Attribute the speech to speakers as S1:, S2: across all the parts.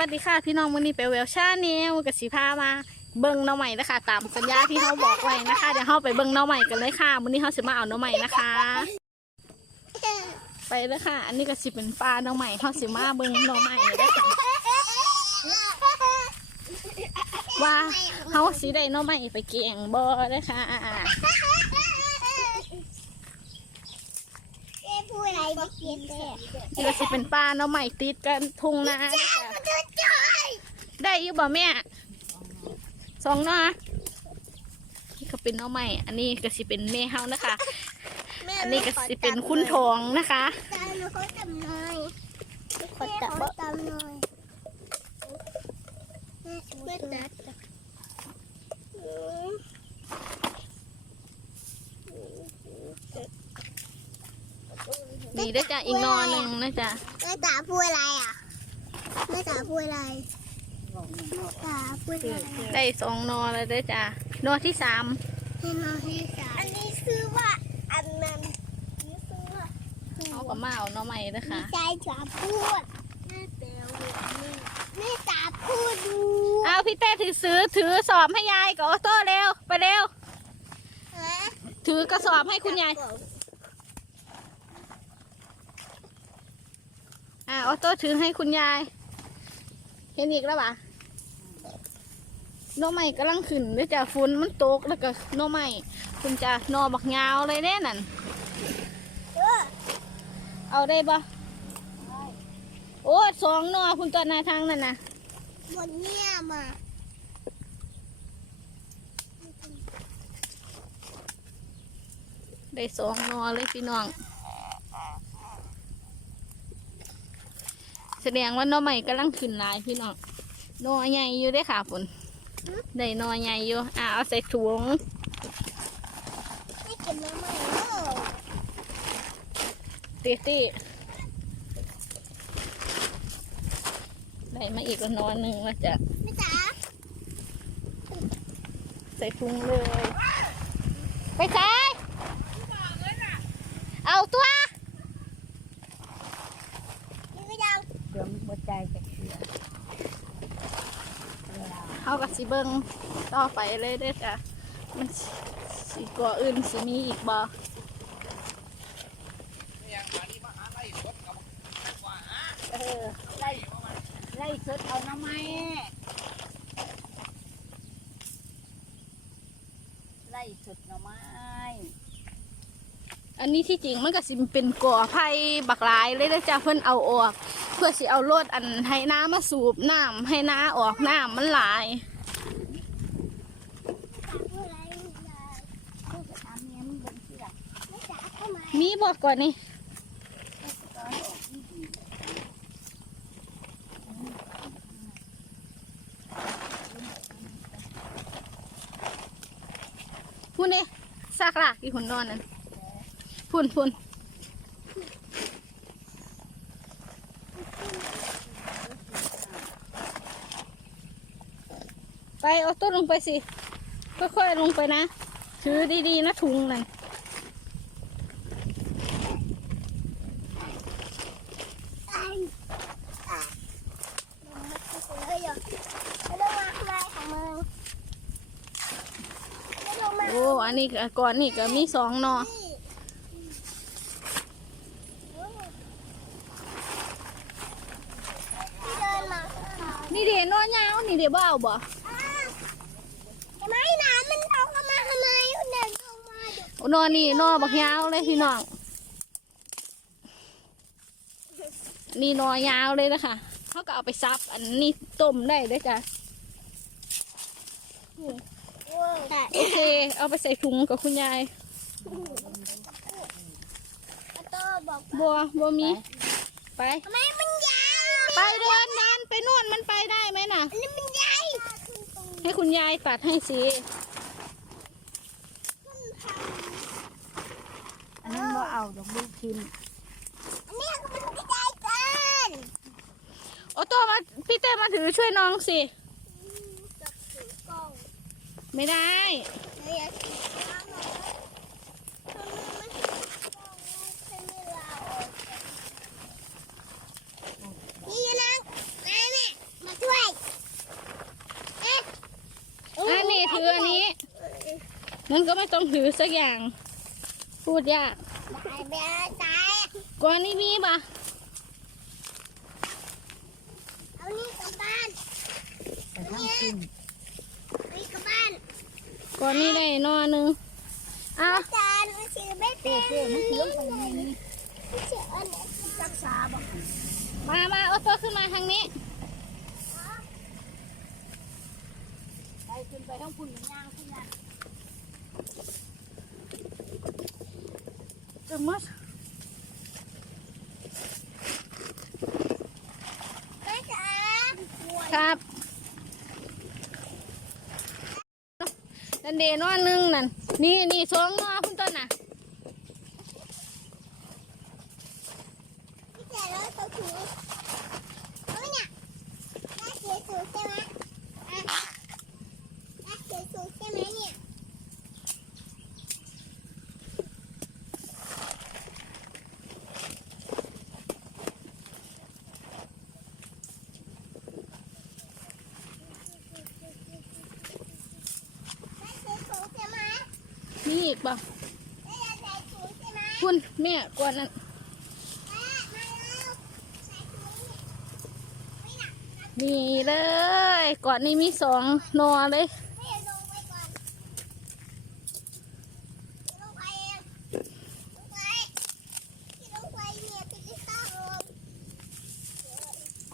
S1: วัสดีค่ะพี่น้องวันนี้ไปเวลชาแนลกับสีพามาเบิ่งน้องใหม่นะคะตามสัญญาที่เขาบอกไว้นะคะเดี๋ยวเขาไปเบิ่งน้องใหม่กันเลยค่ะวันนี้เขาจะมาเอาน้องใหม่นะคะ ไปเลยค่ะ อันนี้ก็สิเป็นปลาน้องใหม่เขาสิมาเบิ่งน้องใหม่เลยค่ะว่าเขาสิได้น้องใหม่ไปเกี่ยงบ่เลยค่ะ
S2: พูอะไรไม่เก็ตเลย
S1: นี่ก็สิเป็นปลาน้องใหม่ติดกันทุ่งนาค่ะ ได้อยู่บ่แม่สองหน้อนี่ก็เป็นหน้องใหม่ อันนี้ก็สิเป็นแม่เฮานะคะ อันนี้ก็สิเป็นคุณทองนะคะ
S2: ตามหนูเขาจำหน่อย
S1: ขอจับ
S2: เขาจำหน่อยแม่แม่จัดอืม
S1: นี่ได้อจ้ะอีกหนอหนึ่งนะจ๊ะ
S2: แม่จ๋าพูดอะไรอะแม่จ๋าพูดอะไรแม่จ๋าพูดอะ ไร
S1: ได้สองหนอแล้วได้อจ้ะหนอที่สาม
S2: ให้น้องที่สามอันนี้ชื่อว่าอันนั้นนี่ชื่อว่า
S1: เอากับมาเอาหนอใหม่นะคะ
S2: ใจจ๋าพูดแม่เบลแม่จ๋าพูดดู
S1: เอาพี่เต้ถือซื้อถือสอบให้ยายกับออโต้เร็วไปเร็ว
S2: เอ๊ะ
S1: ถือกระสอบให้คุณยายอ่าออโต้ถือให้คุณยายเห็นอีกแล้วปะห นอใหม่กำลังขึ้นด้วยจ้ะฝุ่นมันตกแล้วก็หนอใหม่คุณจะนอบักยาวเลยแน่นั่น
S2: เออ
S1: เอาได้ปะโอ้สองหนอคุณตอนนาทางนั่นนะ
S2: หมดเนี่ยมา
S1: ได้สองหนอเลยพี่น้อง แสดงว่าหนอใหม่กำลังขึ้นหลายพี่น้องหนอใหญ่อยู่ได้อค่ะฝน ได้หนอใหญ่อยู่อะเอาใส่ถุง
S2: ไม่กินแล้วไม่เลิก
S1: ตีตีได้มาอีกแล้วหนอหนึ่งแล้วจะ
S2: แม่จ๋า
S1: ใส่ถุงเลย ไปใส่เอาตัว
S2: นี่ก็ยัง
S3: เดี๋ยวหัวใจจะเสีย
S1: เอากับสีเบิงต่อไปเลยเด้อจ้ะมันสีกัวอื่นสีมีอีกบ่
S3: เออไล่ไล่สดเอาน้ำไม้ไล่สดหน่อไม้
S1: อันนี้ที่จริงมันก็สิเป็นก่อไผ่บักลายเลยเด้จ้ะเพิ่นเอาออก พื่อสิเอารถอันให้น้ำมาสูบน้ำให้น้าออกน้ำมันหลาย
S2: พูดอะไรยาย
S3: พูดกับอาเมีบนที่หล
S2: มี
S1: บอกก่อนนี่
S3: ตอนออกที่ดี
S1: พูดนี่ซากลากที่คนนอนนั่นพุ่นพุ่น ไปเอาต้นลงไปสิ ค่อยๆลงไปนะ ถือดีๆนะถุงนั่น
S2: ไอ้อะลงมาเลยเหรอไม่ต้องมาทำไมของมึงไม่ลงมา
S1: โอ้ อันนี้ก็ก่อนนี่ก็มีสองหนอ
S2: ที่เดินมา
S1: นี่เดี๋ยวนอยาวนี่เดี๋ยวบ่เอาบ่
S2: ทำไมหนามมันเอาเข้ามาทำไมคุณเดินเข้ามาดู
S1: นอนี่นอบักยาวเลยพี่น้อง นี่นอยาวเลยนะคะเขาก็เอาไปซับ อันนี้ต้มได้เด้วยจ้ะ
S2: แต่
S1: โอเค เอาไปใส่ถุงกับคุณยาย
S2: โต้บอก
S1: บัวบัวมี ไป
S2: ทำไมมันยาว
S1: ไปเดินเดินไปนู่นมันไปได้ไหมน่ะ
S2: อันนี้มันใหญ่
S1: ให้คุณยายตัดให้สิ
S3: บ่เอาดอกลูก
S2: กินนี่ก็มันไม่ได้กัน
S1: โอโต้มาพี่เต้มาถือช่วยน้องสิ
S2: จับถือกล้อง
S1: ไม่ได้
S2: ไม่อยากถือกล้องเลยทำไมมันถือกล้องลูกให้ไม่ลาออกนี่น้องมาแม่มา
S1: ช่วยเอ๊ะอัน
S2: นี้ถืออันนี้
S1: มันก็ไม่ต้องถือสักอย่าง พูดยาก
S2: ตายไปตาย
S1: ก่อนนี้มีปะ
S2: เอานี่กลับบ้าน
S3: แต่ทั้งกิน
S2: นี่กลับบ้าน
S1: ก่อนนี้ได้นอหนึ่งอ้าว
S2: อาจารย์มันชื่อไม่เป็
S3: เจ๊
S2: น
S3: เจ๊มันเลี้ยงไปยังไงนี่
S2: มันชื่ออันไหน
S3: รักษาบ่
S1: มามาเอาตัวขึ้นมาทางนี้
S3: ไปขึ้นไปทั้งพุ่นมันย่าง ขึ้นนะ
S1: จะมัด
S2: อาจารย์
S1: ครับนั่นเดนอหนึ่งนั่น นี่นี่สองนอพุ่นต้นน่ะ
S2: พี่เจ๋เราตัวถูเอาเนี่ยน่าเสียสูงใช่ไหมอะน่าเสียสูงใช่ไหมเนี่ย ได้เสียสูงใช่ไหม
S1: มี อีกปะ
S2: ได้เสียสูงใช่ไหม
S1: พุ่นแม่ก่อนนั้น
S2: แม่มาแล้วใส่ถุงนี่ไม่หนัก
S1: นี่เลยก่อนนี้มีสองนอเลย
S2: ก่อนเลย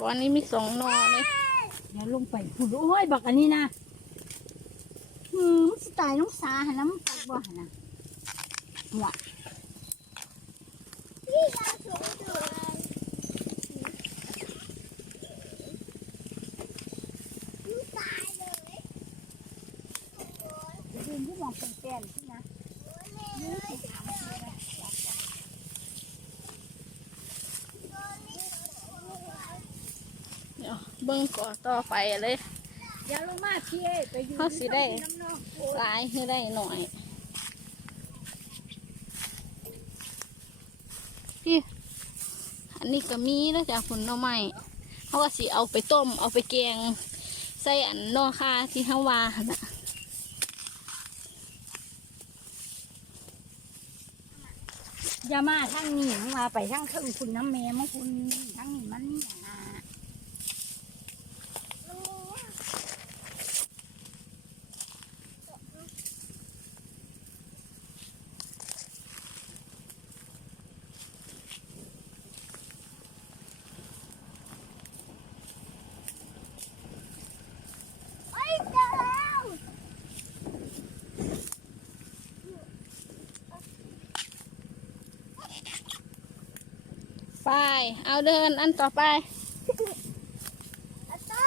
S1: ก้อนนี้มีสองนอเลย
S3: เดี๋ยวลงไปพุ่นโอ้ยบักอันนี้นะ หืมมันสิตายน้องสาหันนะมันปักบ่หันนะหัว
S2: พี่ยาวสูงสุดลูกตายเลย
S3: ยืนที่มองเป็นแป้นที่นะ
S1: เดี๋ยวเบิ้งก่อต่อไปเลย
S3: อ ย่าลงมาพี่เอ้ยไปอยู่
S1: เขาสิได้
S3: น้ำนอง
S1: หลายให้ได้หน่อย พี่ อันนี้ก็มีแล้วจากผลหน่อไม้เขาก็สิเอาไปต้ม เอาไปแกง ใส่อันนอคาที่เขาว่าหั่นน่ะ
S3: อย่ามาทางนี้มาไปทางครึ่งคุณน้ำแม่มาคุณทางนี้มันหา
S2: เฮ้ยเจอแล้ว
S1: ไป เอาเดินอันต่อไป
S2: อาโต้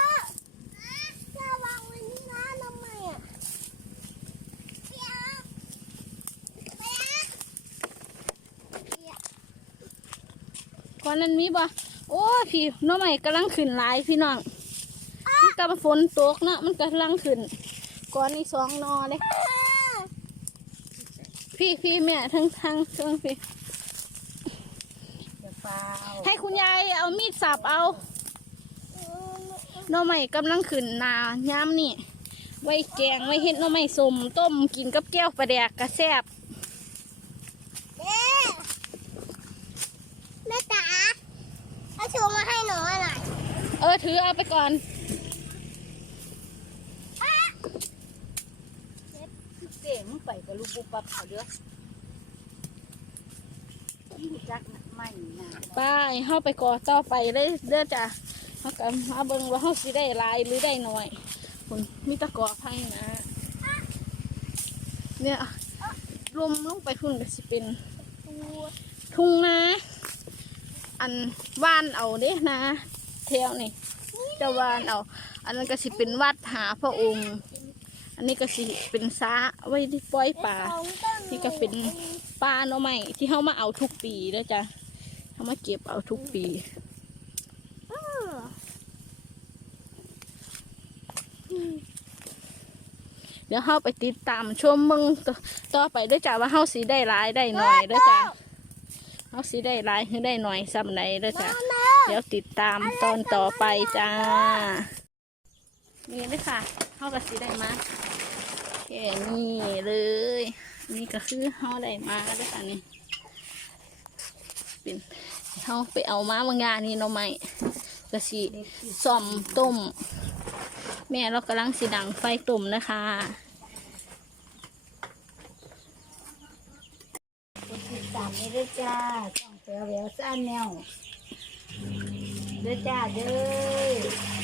S2: อะเจ้าวางไว้นี่นะทำไมอะพี่เอาไปอะพี่อะ
S1: ก่อนนั้นมีบ่โอ้ยพี่หน้อใหม่กำลังขึ้นหลายพี่น้องมันกำลังฝนตกเนาะมันกำลังขึ้นก่อนนี้สองหนอเลย พี่พี่แม่ทั้งทั้งทั้งพี่
S3: เดี๋ยวเปล่า
S1: ให้คุณยายเอามีดสับเอาหน่อใหม่กำลังขึ้นหนาย้ำนี่ ไว้แกงไว้เห็ดหน่อใหม่สมต้มกินกับแก้วปลาแดกกระแซบ
S2: แม่แม่จ๋าเอาชูมาให้หนูหน่อย
S1: เออถือเอาไปก่อน
S3: เก่งมึงไปกับลูกปุ๊บปั๊บเขาเด้อที่จักน่ะ ไม่นะ
S1: ไปเข้าไปก่อต่อไปเลยเด้อจ้ะเขาก็มาเบิ่งว่าเขาสิได้ลายหรือได้หน้อยคุณมีตะกอไผ่นะเนี่ยรวมลงไปคุณก็สิเป็นทุ่งนาอันว่านเอาเด้นะแถวนี่จะว่านเอา อันนั้นก็สิเป็นวัดหาพระองค์ อันนี้ก็สิเป็นสาไว้ที่ปล่อยป่านี่ก็เป็นปลาเนาะใหม่ที่เขามาเอาทุกปีแล้วจ้ะ เขามาเก็บเอาทุกปีเดี๋ยวเขาไปติดตามชมมึงต่อต่อไปด้วยจ้ะว่าเขาสีได้หลายได้หน่อยด้วยจ้ะเขาสีได้หลายหรือได้หน่อยซ้ำไหนด้วยจ้ะเดี๋ยวติดตามตอนต่อไปจ้านี่เลยค่ะเขากับสีได้มาแค่นี้เลย นี่ก็คือเฮาได้มาแล้วค่ะนี่เป็น เอาไปเอามาบางอย่างนี่เนาะไหมกระสีซ่อมต้ม แม่เรากำลังสีดังไฟต้มนะคะ
S3: กดติดตามนี้ด้วยจ้าต้องแปลวแหววซ่าแนวเด้อจ้าเด้อ